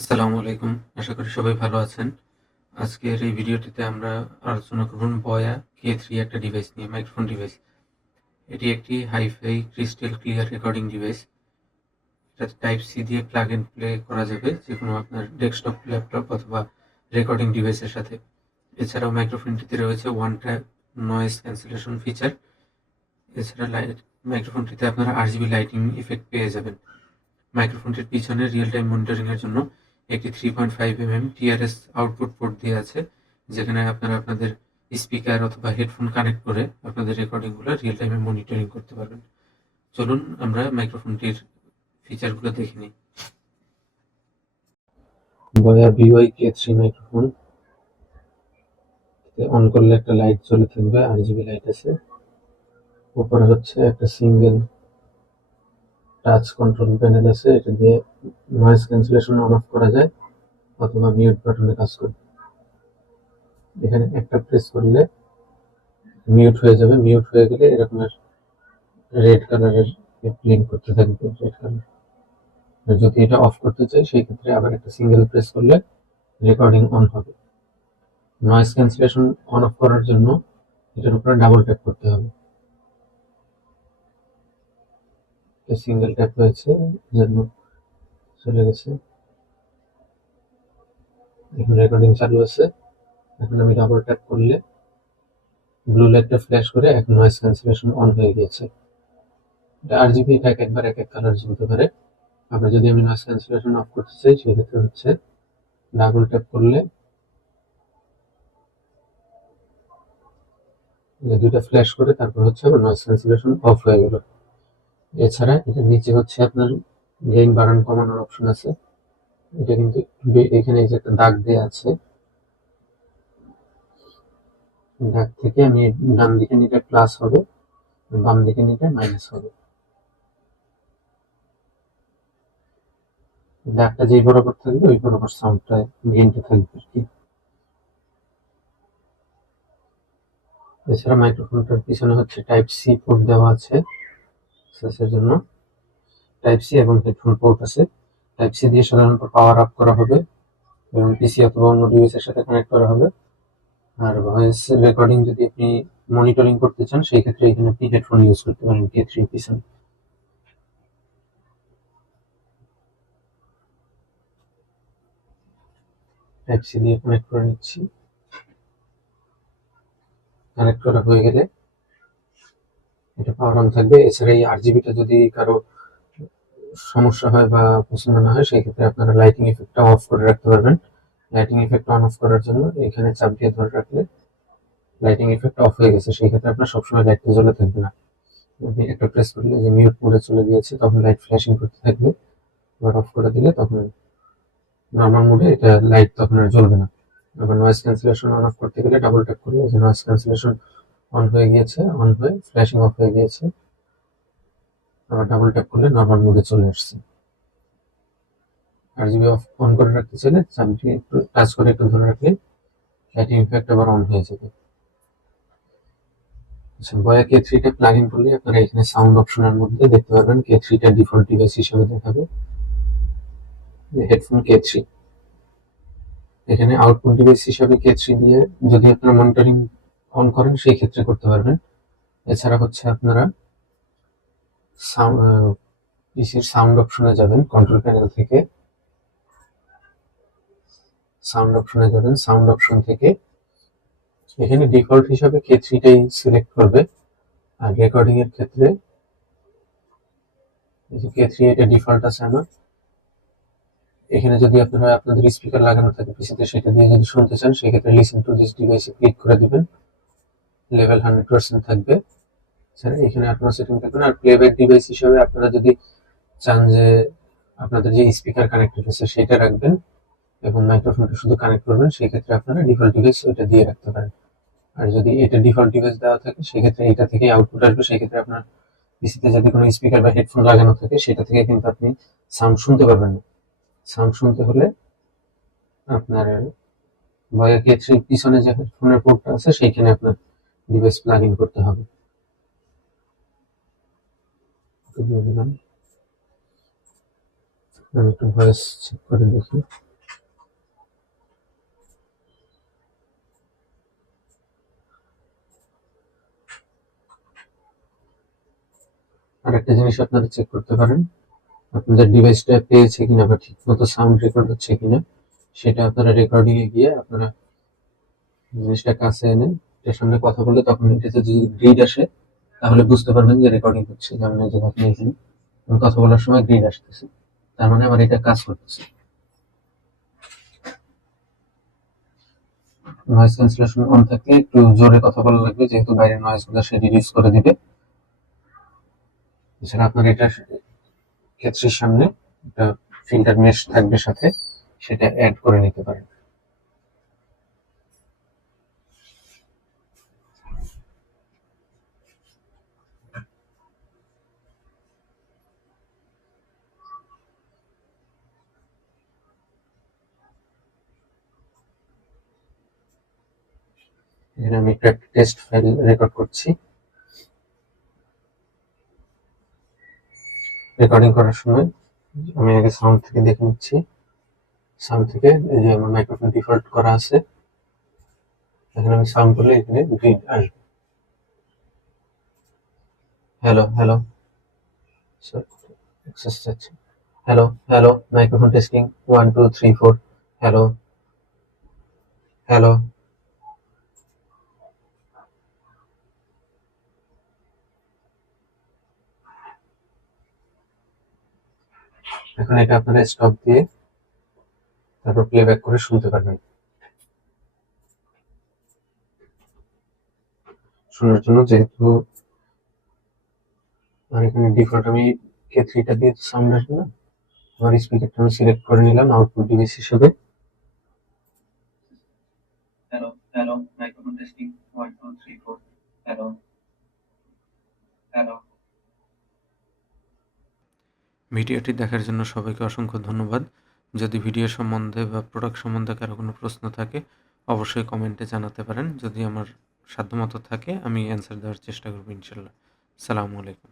আসসালামু আলাইকুম। আশা করি সবাই ভালো আছেন। আজকের এই ভিডিওটিতে আমরা আলোচনা করব বয়া K3 একটা ডিভাইস নিয়ে, মাইক্রোফোন ডিভাইস। এটি একটি hi-fi crystal clear recording device. এটাতে টাইপ সি দিয়ে প্লাগ এন্ড প্লে করা যাবে যেকোনো আপনার ডেস্কটপ, ল্যাপটপ অথবা রেকর্ডিং ডিভাইসের সাথে। এছাড়াও মাইক্রোফোনটিতে রয়েছে one tap noise cancellation feature. এছাড়া মাইক্রোফোনটিতে আপনারা RGB লাইটিং ইফেক্ট পেয়ে যাবেন। মাইক্রোফোনটির পিছনে রিয়েল টাইম মনিটরিং এর জন্য একটি 3.5 mm TRS আউটপুট পোর্ট দেওয়া আছে, যেখানে আপনারা আপনাদের স্পিকার অথবা হেডফোন কানেক্ট করে আপনাদের রেকর্ডিংগুলো রিয়েল টাইমে মনিটরিং করতে পারবেন। চলুন আমরা মাইক্রোফোনটির ফিচারগুলো দেখে নিই। বয়া BY-K3 মাইক্রোফোন অন করলে একটা লাইট জ্বলে থাকবে, RGB লাইট আছে। উপরে হচ্ছে একটা সিঙ্গেল টাচ কন্ট্রোল প্যানেল আছে, এটা দিয়ে নয়েজ ক্যান্সেলেশন অন অফ করা যায় অথবা মিউট বাটনে কাজ করে। এখানে একটা প্রেস করলে মিউট হয়ে যাবে, মিউট হয়ে গেলে এরকমের রেড কালারের ব্লিঙ্ক করতে থাকবে, রেড কালার। যদি এটা অফ করতে চাই সেই ক্ষেত্রে আবার একটা সিঙ্গেল প্রেস করলে রেকর্ডিং অন হবে। নয়েজ ক্যান্সেলেশন অন অফ করার জন্য এটার উপরে ডাবল ট্যাপ করতে হবে। সিঙ্গেল ট্যাপ হয়েছে, জন্য চলে গেছে। এখন রেকর্ডিং চালু আছে। এখন আমি ডাবল ট্যাপ করলে ব্লু লাইটটা ফ্ল্যাশ করে এখন নয়েজ ক্যান্সেলেশন অন হয়ে গিয়েছে। RGB এটা একবার এক এক কালার জ্বলতে পারে। আবার যদি আমি নয়েজ ক্যান্সেলেশন অফ করতে চাই সেক্ষেত্রে হচ্ছে ডাবল ট্যাপ করলে দুইটা ফ্ল্যাশ করে তারপর হচ্ছে আবার নয়েজ ক্যান্সেলেশন অফ হয়ে গেল। এছাড়া এটা নিচে হচ্ছে আপনার গেইন বাড়ানো কমানোর অপশন আছে। এটা কিন্তু এখানে এই যে একটা দাগ দেওয়া আছে, দাগ থেকে আমি ডান দিকে নিলে প্লাস হবে, বাম দিকে নিলে মাইনাস হবে। দাগটা যেই বরাবর থাকবে ওই বরাবর সাউন্ডটা গেইনটা থাকবে আর কি। এছাড়া মাইক্রোফোনটার পিছনে হচ্ছে টাইপ সি পোর্ট দেওয়া আছে এর জন্য। টাইপ সি এবং হেডফোন পোর্ট আছে। টাইপ সি দিয়ে সাধারণত পাওয়ার আপ করা হবে এবং পিসি অথবা অন্য ডিভাইসের সাথে কানেক্ট করা হবে। আর ভয়েস রেকর্ডিং যদি আপনি মনিটরিং করতে চান সেই ক্ষেত্রে এখানে আপনি হেডফোন ইউজ করতে পারেন K3 পিছনে। টাইপ সি দিয়ে কানেক্ট করে নিচ্ছি। কানেক্ট করা হয়ে গেলে এটা পাওয়ার অন থাকবে। এছাড়া এই RGBটা যদি কারো সমস্যা হয় বা পছন্দ না হয় সেই ক্ষেত্রে আপনারা লাইটিং ইফেক্টটা অফ করে রাখতে পারবেন। লাইটিং ইফেক্ট অন অফ করার জন্য এখানে চাপ দিয়ে ধরে রাখলে লাইটিং ইফেক্ট অফ হয়ে গেছে, সেই ক্ষেত্রে আপনার সবসময় লাইটটা জ্বলে থাকবে না। আপনি একটা প্রেস করলে যে মিউট মোডে চলে গিয়েছে তখন লাইট ফ্ল্যাশিং করতে থাকবে। আবার অফ করে দিলে তখন নর্মাল মোডে এটা লাইট তখন আর জ্বলবে না। আবার নয়েজ ক্যান্সেলেশন অন অফ করতে গেলে ডাবল ট্যাপ করলে যে নয়েজ ক্যান্সেলেশন অন হয়ে গিয়েছে, অন হয়ে ফ্ল্যাশিং অফ হয়ে গিয়েছে। আবার ডাবল ট্যাপ করলে নর্মাল মোডে চলে আসছে। RGB অফ অন করে রাখতে চাইলে চাপ দিয়ে একটু টাচ করে একটু ধরে রাখলে লাইটিং ইফেক্ট আবার অন হয়ে যাবে। আচ্ছা, বয়া K3 টা প্লাগ ইন করলে আপনারা এখানে সাউন্ড অপশনের মধ্যে দেখতে পারবেন K3 টা ডিফল্ট ডিভাইস হিসেবে দেখাবে হেডফোন K3। এখানে আউটপুট ডিভাইস হিসেবে K3 দিয়ে যদি আপনারা মনিটরিং অন করেন সেই ক্ষেত্রে করতে পারবেন। এছাড়া হচ্ছে আপনারা পিসির সাউন্ড অপশনে যাবেন, কন্ট্রোল প্যানেল থেকে সাউন্ড অপশনে যাবেন। সাউন্ড অপশন থেকে এখানে ডিফল্ট হিসাবে K3 টাই সিলেক্ট করবে। আর রেকর্ডিং এর ক্ষেত্রে K3 এটা ডিফল্ট আছে আমার। এখানে যদি আপনারা আপনাদের স্পিকার লাগানো থাকে পিসিতে সেটা দিয়ে যদি শুনতে চান সেক্ষেত্রে লিসেন টু দিস ডিভাইসে ক্লিক করে দিবেন, লেভেল 100% থাকবে। এখানে আপনারা সেটিং থাকবেন। আর প্লেব্যাক ডিভাইস হিসেবে আপনারা যদি চান যে আপনাদের যে স্পিকার কানেক্টেড আছে সেটা রাখবেন এবং মাইক্রোফোনটা শুধু কানেক্ট করবেন, সেক্ষেত্রে আপনারা ডিফল্ট ডিভাইস ওটা দিয়ে রাখতে পারেন। আর যদি এটা ডিফল্ট ডিভাইস দেওয়া থাকে সেক্ষেত্রে এটা থেকে আউটপুট আসবে, সেক্ষেত্রে আপনার পিসিতে যদি কোনো স্পিকার বা হেডফোন লাগানো থাকে সেটা থেকে কিন্তু আপনি সাউন্ড শুনতে পারবেন না। সাউন্ড শুনতে হলে আপনার বয়া K3 পিছনে যে হেডফোনের পোর্টটা আছে সেইখানে আপনার ডিভাইস প্লাগ ইন করতে হবে। দিয়ে দিলাম। আমি একটু ভয়েস চেক করে দেখি। আরেকটা জিনিস আপনারা চেক করতে পারেন, আপনাদের ডিভাইসটা পেয়েছে কিনা বা ঠিক মতো সাউন্ড রেকর্ড হচ্ছে কিনা, সেটা আপনারা রেকর্ডিং এ গিয়ে আপনারা জিনিসটা কাছে এনে এটার সঙ্গে কথা বললে তখন এটাতে যদি গ্রিড আসে তাহলে বুঝতে পারবেন যে রেকর্ডিং হচ্ছে। যেমন এই যে আপনি এখানে আমি কথা বলার সময় গ্রিড আসতেছে, তার মানে আমার এটা কাজ করতেছে। নয়েজ ক্যান্সেলেশন অন থাকলে একটু জোরে কথা বলা লাগবে, যেহেতু বাইরের নয়েজ গুলো সে রিডিউস করে দিবে। এছাড়া আপনার এটা ক্ষেত্রের সামনে একটা ফিল্টার মেশ থাকবে সাথে, সেটা অ্যাড করে নিতে পারেন। এখানে আমি একটা টেস্ট ফাইল রেকর্ড করছি। রেকর্ডিং করার সময় আমি আগে সাউন্ড থেকে দেখে নিচ্ছি। সাউন্ড থেকে এই যে আমার মাইক্রোফোন ডিফল্ট করা আছে, এখানে আমি সাউন্ড করলে এখানে গ্রিড আসবে। হ্যালো হ্যালো অ্যাক্সেস যাচ্ছে। Hello hello microphone testing 1 2 3 4 hello hello. এখন এটা আপনারা স্টপ দিয়ে তারপর প্লেব্যাক করে শুনতে পারবেন। শোনার জন্য যেহেতু আর এখানে ডিফল্ট আমি K3টা দিয়ে সাউন্ড আসবে না, আমার স্পিকারটা আমি সিলেক্ট করে নিলাম আউটপুট ডিভাইস হিসেবে। Hello hello microphone testing 1 2 3 4 hello hello. ভিডিওটি দেখার জন্য সবাইকে অসংখ্য ধন্যবাদ। যদি ভিডিও সম্বন্ধে বা প্রোডাক্ট সম্বন্ধে কারো কোনো প্রশ্ন থাকে অবশ্যই কমেন্টে জানাতে পারেন। যদি আমার সাধ্যমতো থাকে আমি অ্যান্সার দেওয়ার চেষ্টা করব ইনশাল্লাহ। আসসালামু আলাইকুম।